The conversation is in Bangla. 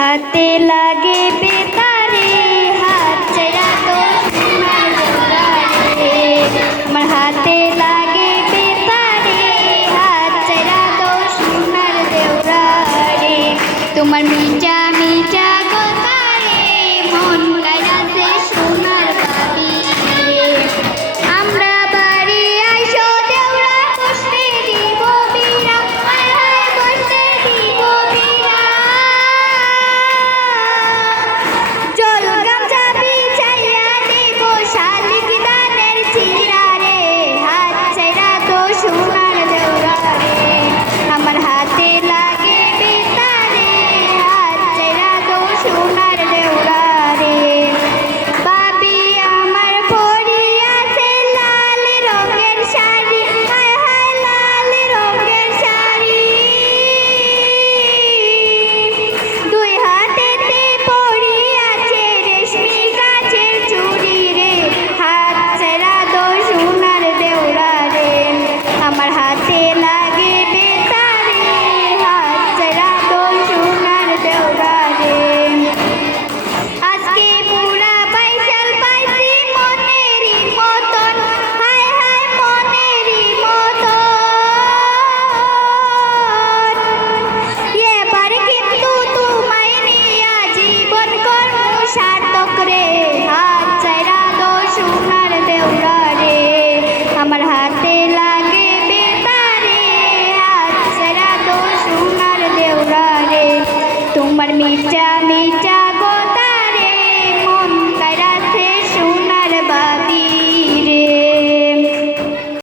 হাতে লাগে বেতারে হাত ছেড়া তো সোনার দেওরা রে। আমার হাতে লাগে বেতারে হাত ছেড়া তো সোনার দেওরা রে। তোমার মিঠা মিঠা কথারে মন কাইরাছে সোনার বাড়ি রে। আমরা বাড়ি আইসো দেওরা বসতে দিব বিরা, হায় হায় বসতে দিব বিরা। জল গামছা বিছাইয়া দেব শালিক দানের চিরা রে। হাত ছেড়া তো সোনার দেওরা রে। আমার হাতে লাগে বেতারে হাত ছেড়া তো সোনার দেওরা রে। বাবি আমার পরিয়াছে লাল রঙের শাড়ি, হায় হায় লাল রঙের শাড়ি। দুই হাতেতে পরিয়াছে রেশমি কাচের চুড়ি রে। হাত ছেড়া তো সোনার দেওরা রে। আমার হাতে লাগে বেতারে হাত ছেড়া তো সোনার দেওরা রে। আজকে পুরা বাইশাল পাইছি মনেরই মতন, হায় হায় মনেরই মতন। এবার কিন্তু তোমায় নিয়া জীবন কর্ম সার্থক রে। হাত ছেড়া তো সোনার দেওরা রে। আমার হাতে লাগে বেতারে হাত ছেড়া তো সোনার দেওরা রে। তোমার মিঠা মিঠা